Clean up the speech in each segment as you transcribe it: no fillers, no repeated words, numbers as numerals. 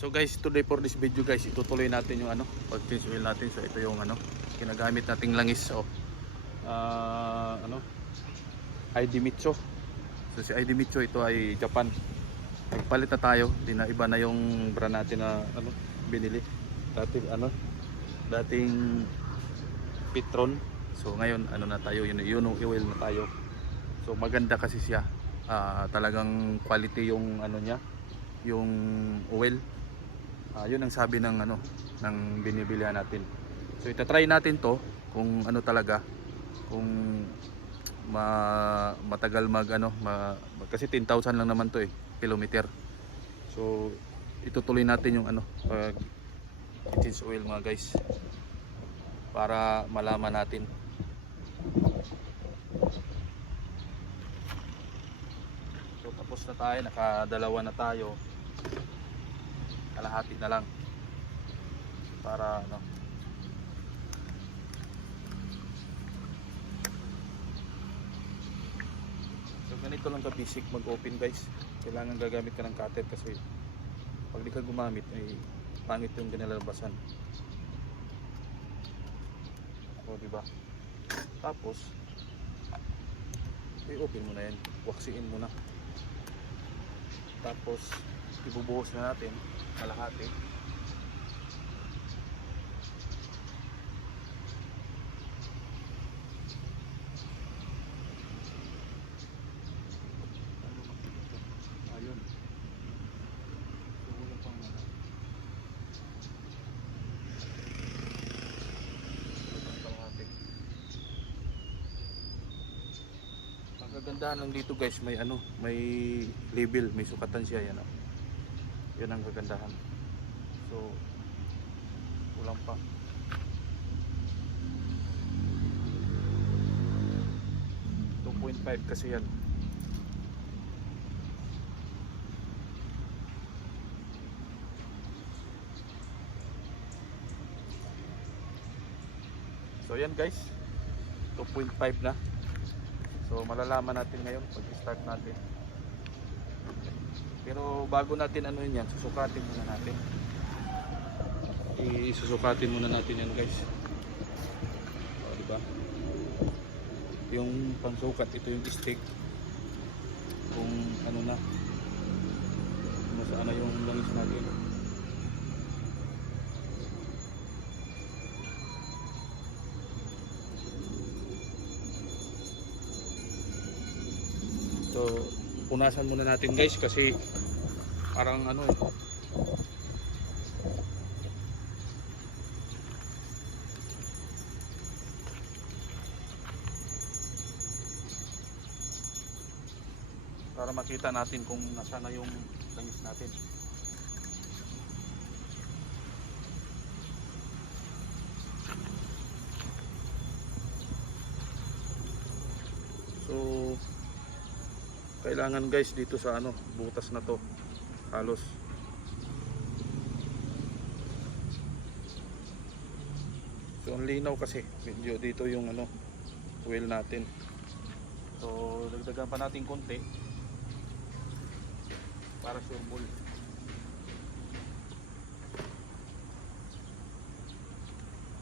So guys, today for this video guys, itutuloy natin yung pag-change oil natin. So ito yung ginagamit nating langis. So ID Micho. So si ID Micho, ito ay Japan. Nagpalit na tayo, iba na yung brand natin na binili. Dating Petron. So ngayon na tayo, yun oil na tayo. So maganda kasi siya. Talagang quality yung niya, yung oil. Yun ang sabi ng ng binibilihan natin. So itatry natin to kung talaga, kung matagal kasi 10,000 lang naman to kilometer. So itutuloy natin yung pag change oil mga guys, para malaman natin. So tapos na tayo, nakadalawa na tayo. Kalahati na lang para So ganito lang ka basic mag-open guys. Kailangan gagamit ka ng cutter kasi pag di ka gumamit ay pangit yung kinalabasan. O diba? Tapos i-open mo na yan, waxiin mo na. Tapos ibubuhos na natin kalahati. Ayun. Tulo pang kalahati. Ang kagandahan lang dito guys, may may label, may sukatan siya yan. Yun ang kagandahan. So kulang pa. .5 kasi yan. So yan guys, 2.5 na. So malalaman natin ngayon pag start natin. Pero bago natin yan, susukatin muna natin. Isusukatin muna natin yan guys. O, diba? Yung pangsukat, ito yung stick. Kung kung saan na yung langis natin. So punasan muna natin guys kasi parang para makita natin kung nasaan na yung langis natin. So kailangan guys dito sa butas na to halos so ang linaw kasi medyo dito yung oil natin. So dagdagan pa natin konti para sureball.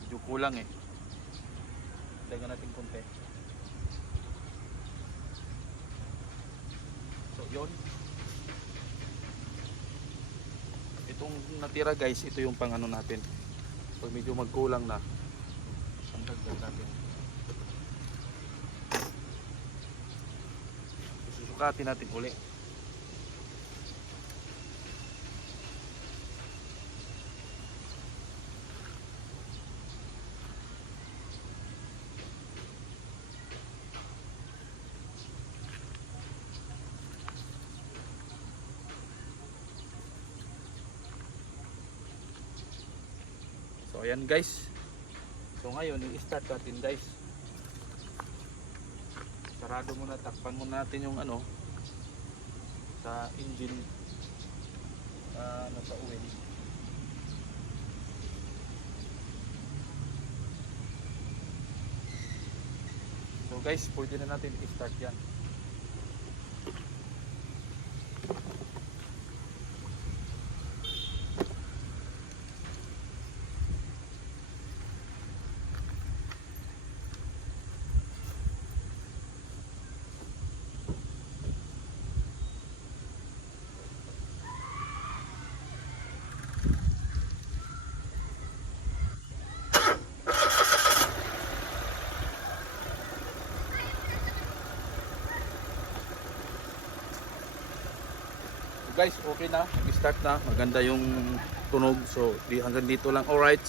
Medyo kulang dagdagan natin konti. So yun, itong natira guys, ito yung pang natin. Pag medyo magkulang na, ang dagdag natin. Susukatin natin uli. So ayan guys. So ngayon i-start natin guys. Sarado muna, takpan muna natin yung sa engine sa oil. So guys, pwede na natin i-start yan. guys, okay na. Nag-start na. Maganda yung tunog. So hanggang dito lang. Alright.